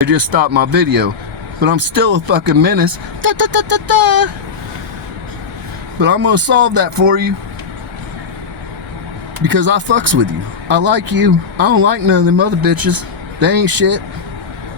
They just stopped my video. But I'm still a fucking menace. Da, da, da, da, da. But I'm gonna solve that for you. Because I fucks with you. I like you. I don't like none of them other bitches. They ain't shit.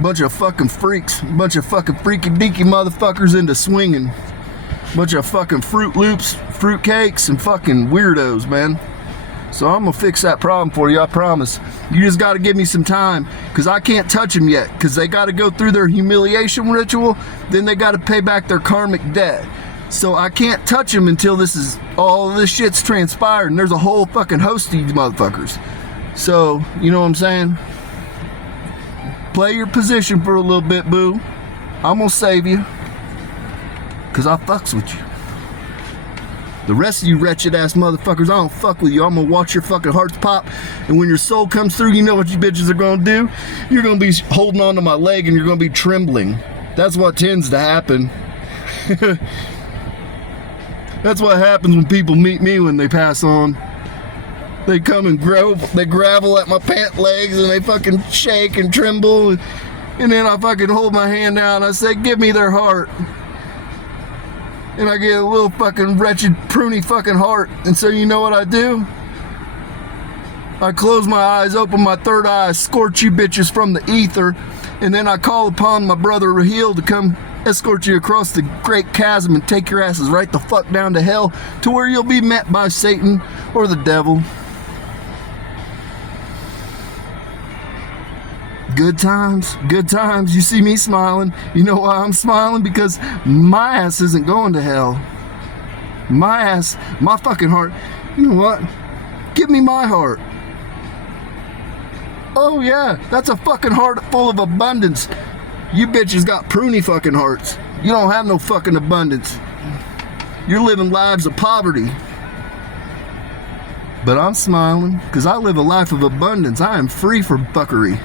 Bunch of fucking freaks. Bunch of fucking freaky deaky motherfuckers into swinging. Bunch of fucking Fruit Loops, fruit cakes, and fucking weirdos, man. So I'm gonna fix that problem for you, I promise. You just gotta give me some time, because I can't touch them yet, because they gotta go through their humiliation ritual, then they gotta pay back their karmic debt. So I can't touch them until all of this shit's transpired, and there's a whole fucking host of these motherfuckers. So, you know what I'm saying? Play your position for a little bit, boo. I'm gonna save you, because I fucks with you. The rest of you wretched ass motherfuckers, I don't fuck with you. I'm gonna watch your fucking hearts pop, and when your soul comes through, you know what you bitches are gonna do? You're gonna be holding onto my leg and you're gonna be trembling. That's what tends to happen. That's what happens when people meet me when they pass on. They come and they gravel at my pant legs and they fucking shake and tremble, and then I fucking hold my hand out and I say, give me their heart. And I get a little fucking wretched, pruny fucking heart. And so you know what I do? I close my eyes, open my third eye, scorch you bitches from the ether, and then I call upon my brother Raheel to come escort you across the great chasm and take your asses right the fuck down to hell, to where you'll be met by Satan or the devil. Good times, good times. You see me smiling. You know why I'm smiling? Because my ass isn't going to hell. My ass, my fucking heart. You know what? Give me my heart. Oh yeah, that's a fucking heart full of abundance. You bitches got pruny fucking hearts. You don't have no fucking abundance. You're living lives of poverty. But I'm smiling because I live a life of abundance. I am free from fuckery.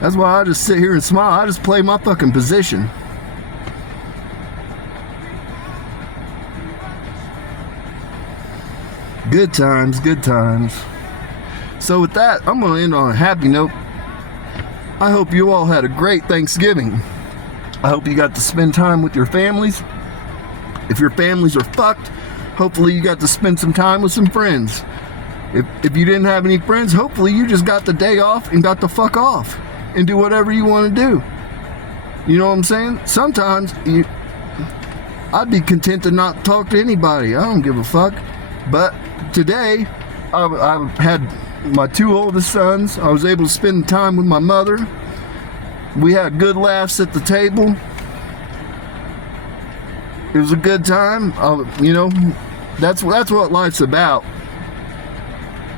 That's why I just sit here and smile. I just play my fucking position. Good times, good times. So with that, I'm going to end on a happy note. I hope you all had a great Thanksgiving. I hope you got to spend time with your families. If your families are fucked, hopefully you got to spend some time with some friends. If you didn't have any friends, hopefully you just got the day off and got the fuck off and do whatever you want to do. You know what I'm saying? Sometimes I'd be content to not talk to anybody. I don't give a fuck. But today, I had my two oldest sons. I was able to spend time with my mother. We had good laughs at the table. It was a good time. You know, that's what life's about.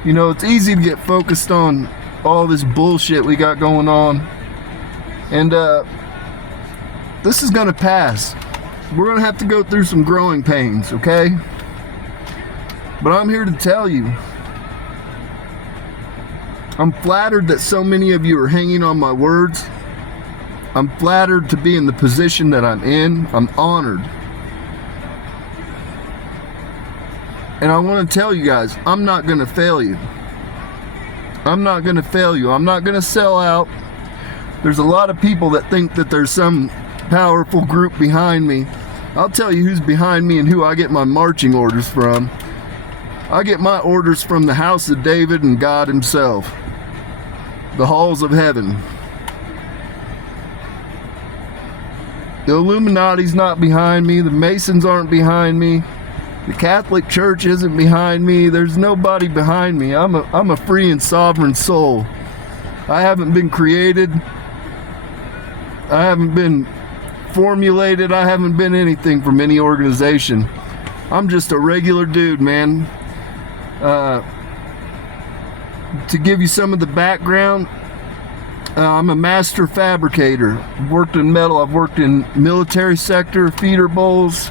You know, it's easy to get focused on all this bullshit we got going on, and this is gonna pass. We're gonna have to go through some growing pains, okay? But I'm here to tell you, I'm flattered that so many of you are hanging on my words. I'm flattered to be in the position that I'm in. I'm honored. And I want to tell you guys, I'm not gonna fail you. I'm not going to fail you. I'm not going to sell out. There's a lot of people that think that there's some powerful group behind me. I'll tell you who's behind me and who I get my marching orders from. I get my orders from the house of David and God himself. The halls of heaven. The Illuminati's not behind me. The Masons aren't behind me. The Catholic Church isn't behind me. There's nobody behind me. I'm a free and sovereign soul. I haven't been created. I haven't been formulated. I haven't been anything from any organization. I'm just a regular dude, man. To give you some of the background, I'm a master fabricator. I've worked in metal. I've worked in military sector, feeder bowls,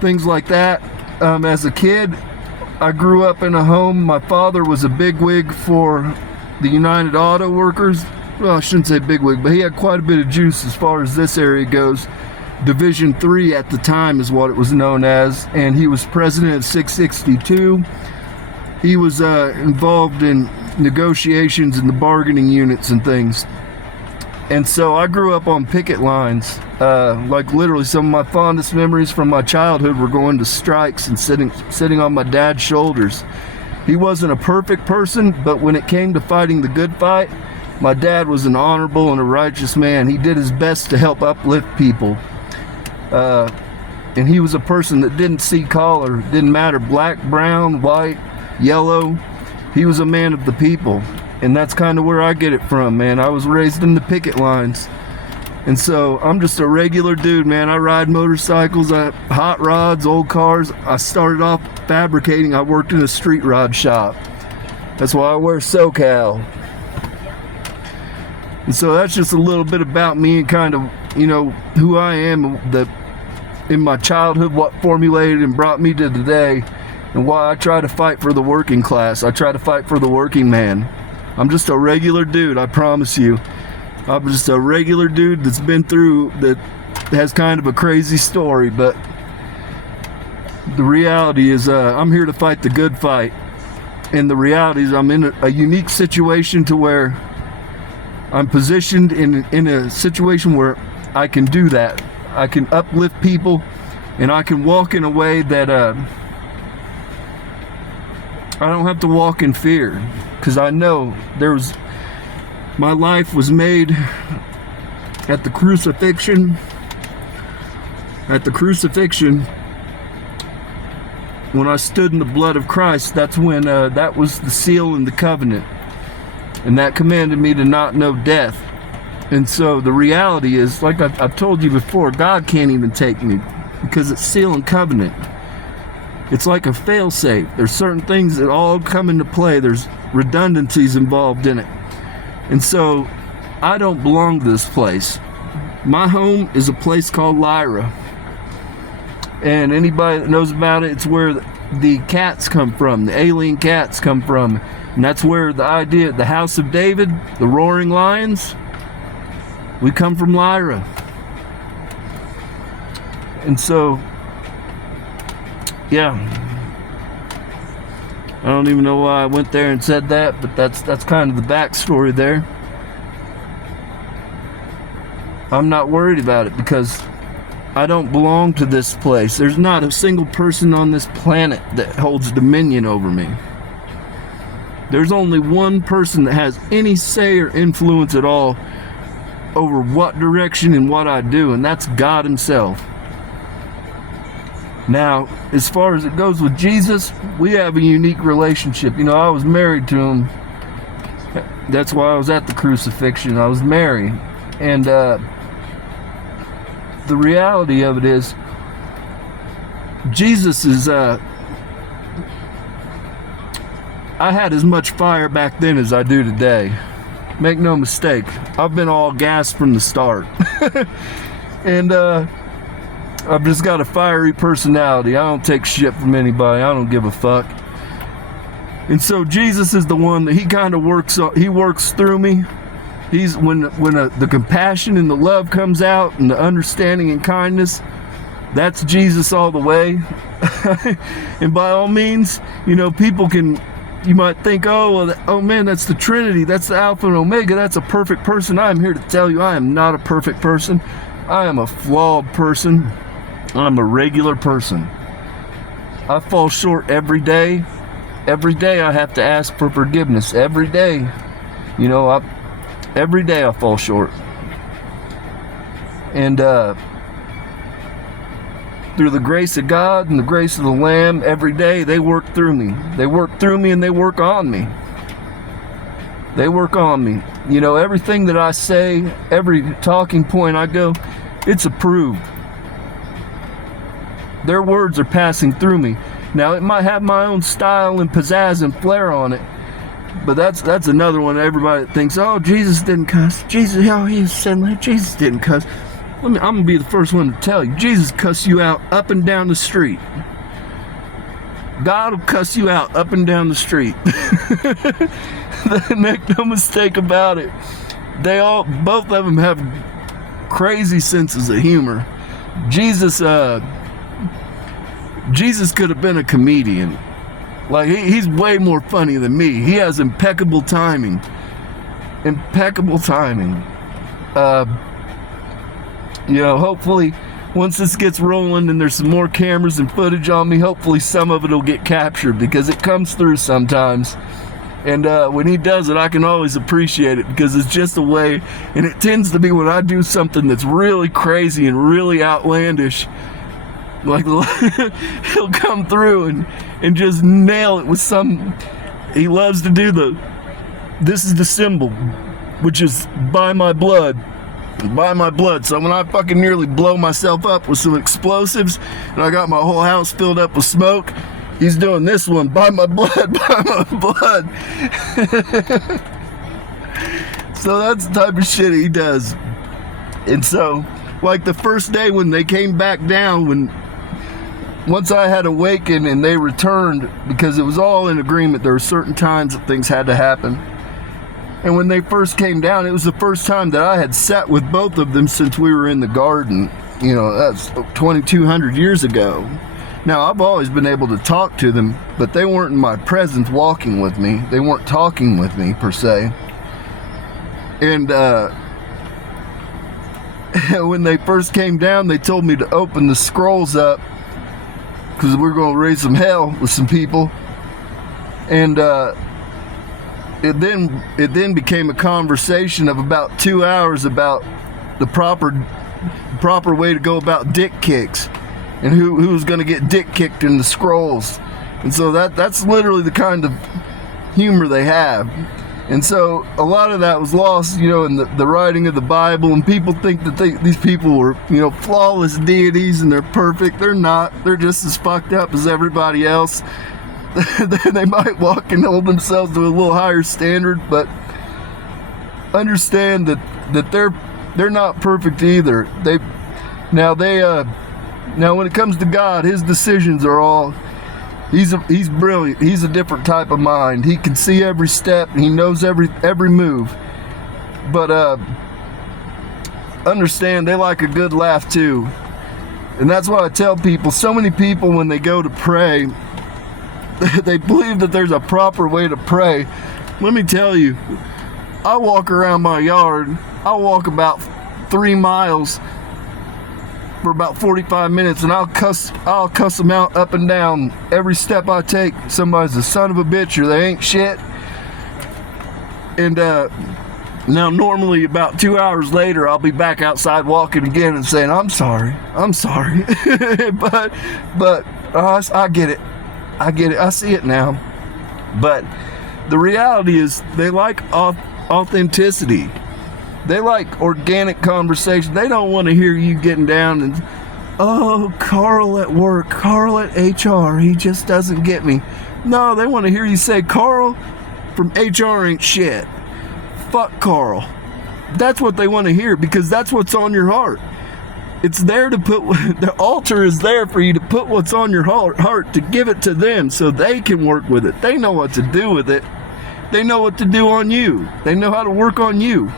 things like that. As a kid, I grew up in a home. My father was a bigwig for the United Auto Workers. Well, I shouldn't say bigwig, but he had quite a bit of juice as far as this area goes. Division 3 at the time is what it was known as, and he was president of 662. He was involved in negotiations and the bargaining units and things. And so I grew up on picket lines. Like literally some of my fondest memories from my childhood were going to strikes and sitting on my dad's shoulders. He wasn't a perfect person, but when it came to fighting the good fight, my dad was an honorable and a righteous man. He did his best to help uplift people. And he was a person that didn't see color, didn't matter black, brown, white, yellow. He was a man of the people. And that's kind of where I get it from, man. I was raised in the picket lines. And so I'm just a regular dude, man. I ride motorcycles, hot rods, old cars. I started off fabricating. I worked in a street rod shop. That's why I wear SoCal. And so that's just a little bit about me and kind of, you know, who I am, in my childhood, what formulated and brought me to today, and why I try to fight for the working class. I try to fight for the working man. I'm just a regular dude, I promise you. I'm just a regular dude that's been through, that has kind of a crazy story, but the reality is I'm here to fight the good fight. And the reality is I'm in a unique situation to where I'm positioned in a situation where I can do that. I can uplift people, and I can walk in a way that I don't have to walk in fear, because I know my life was made at the crucifixion. At the crucifixion, when I stood in the blood of Christ, that's when that was the seal in the covenant, and that commanded me to not know death. And so the reality is, like I've told you before, God can't even take me because it's seal and covenant. It's like a fail-safe. There's certain things that all come into play. There's redundancies involved in it. And so I don't belong to this place. My home is a place called Lyra. And anybody that knows about it, it's where the cats come from, the alien cats come from. And that's where the idea, the House of David, the roaring lions, we come from Lyra. And so, yeah, I don't even know why I went there and said that, but that's kind of the backstory there. I'm not worried about it because I don't belong to this place. There's not a single person on this planet that holds dominion over me. There's only one person that has any say or influence at all over what direction and what I do, and that's God himself. Now, as far as it goes with Jesus, we have a unique relationship. You know, I was married to him. That's why I was at the crucifixion. I was married. And the reality of it is, Jesus is, I had as much fire back then as I do today. Make no mistake, I've been all gas from the start. And I've just got a fiery personality. I don't take shit from anybody. I don't give a fuck. And so Jesus is the one that he kind of works through me. He's when the compassion and the love comes out and the understanding and kindness, that's Jesus all the way. And by all means, you know, you might think, oh man, that's the Trinity, that's the Alpha and Omega, that's a perfect person. I am here to tell you, I am not a perfect person. I am a flawed person. I'm a regular person. I fall short every day. Every day I have to ask for forgiveness. Every day, you know, every day I fall short. And through the grace of God and the grace of the Lamb, every day they work through me. They work through me and they work on me. They work on me. You know, everything that I say, every talking point I go, it's approved. Their words are passing through me. Now, it might have my own style and pizzazz and flair on it, but that's another one. Everybody thinks, oh, Jesus didn't cuss. Jesus, oh, he said, Jesus didn't cuss. I'm gonna be the first one to tell you, Jesus cuss you out up and down the street. God will cuss you out up and down the street. Make no mistake about it. Both of them have crazy senses of humor. Jesus could have been a comedian. Like, he's way more funny than me. He has impeccable timing. Impeccable timing. Hopefully once this gets rolling and there's some more cameras and footage on me, hopefully some of it will get captured, because it comes through sometimes. And when he does it, I can always appreciate it, because it's just a way, and it tends to be when I do something that's really crazy and really outlandish, like he'll come through and just nail it with some. He loves to do this is the symbol, which is by my blood. So when I fucking nearly blow myself up with some explosives and I got my whole house filled up with smoke, he's doing this one, by my blood, by my blood. So that's the type of shit he does. And so, like the first day when they came back down, once I had awakened and they returned, because it was all in agreement, there were certain times that things had to happen. And when they first came down, it was the first time that I had sat with both of them since we were in the garden. That's 2,200 years ago. Now, I've always been able to talk to them, but they weren't in my presence walking with me. They weren't talking with me, per se. And when they first came down, they told me to open the scrolls up, because we're going to raise some hell with some people. And it then became a conversation of about 2 hours about the proper way to go about dick kicks, and who was going to get dick kicked in the scrolls. And so that's literally the kind of humor they have. And so a lot of that was lost, in the writing of the Bible, and people think that these people were, flawless deities and they're perfect. They're not. They're just as fucked up as everybody else. They might walk and hold themselves to a little higher standard, but understand that they're not perfect either. Now when it comes to God, his decisions are all. He's brilliant. He's a different type of mind. He can see every step. He knows every move. But understand, they like a good laugh too. And that's why I tell people, so many people when they go to pray, they believe that there's a proper way to pray. Let me tell you, I walk around my yard. I walk about 3 miles for about 45 minutes, and I'll cuss them out up and down every step I take. Somebody's a son of a bitch, or they ain't shit. And now normally about 2 hours later, I'll be back outside walking again and saying, I'm sorry. but I get it. I see it now. But the reality is, they like authenticity. They like organic conversation. They don't want to hear you getting down and, oh, Carl at work, Carl at HR, he just doesn't get me. No, they want to hear you say, Carl from HR ain't shit. Fuck Carl. That's what they want to hear, because that's what's on your heart. It's there to put, the altar is there for you to put what's on your heart, to give it to them so they can work with it. They know what to do with it. They know what to do on you. They know how to work on you.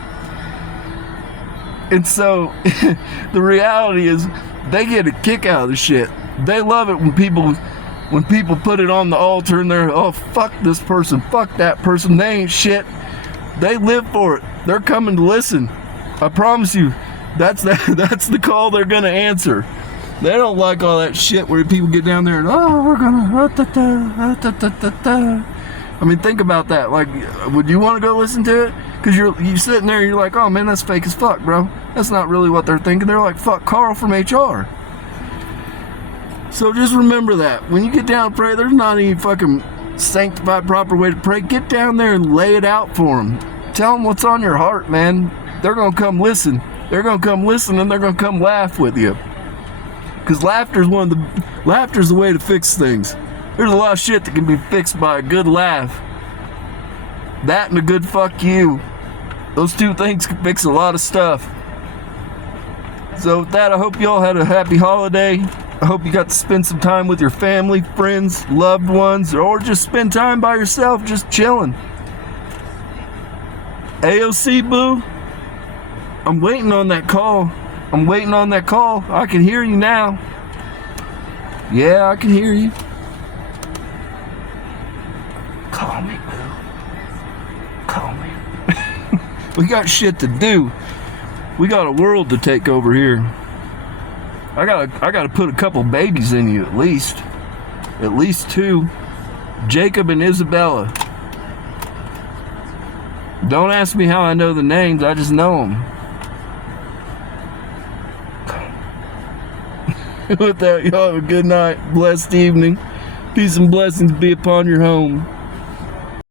And so, the reality is, they get a kick out of the shit. They love it when people put it on the altar and they're, oh, fuck this person, fuck that person, they ain't shit. They live for it. They're coming to listen. I promise you. That's the call they're gonna answer. They don't like all that shit where people get down there and, oh, we're gonna I mean, think about that. Like, would you want to go listen to it? Because you're sitting there and you're like, oh man, that's fake as fuck, bro. That's not really what they're thinking. They're like, fuck Carl from HR. So just remember that when you get down and pray, there's not any fucking sanctified proper way to pray. Get down there and lay it out for them. Tell them what's on your heart, man. They're gonna come listen. They're gonna come listen, and they're gonna come laugh with you. Because laughter's the way to fix things. There's a lot of shit that can be fixed by a good laugh. That and a good fuck you. Those two things can fix a lot of stuff. So with that, I hope you all had a happy holiday. I hope you got to spend some time with your family, friends, loved ones, or just spend time by yourself, just chilling. AOC, boo. I'm waiting on that call. I can hear you now. Yeah, I can hear you. Call me, boo. Call me. We got shit to do. We got a world to take over here. I gotta put a couple babies in you at least. At least 2. Jacob and Isabella. Don't ask me how I know the names, I just know them. With that, y'all have a good night, blessed evening. Peace and blessings be upon your home.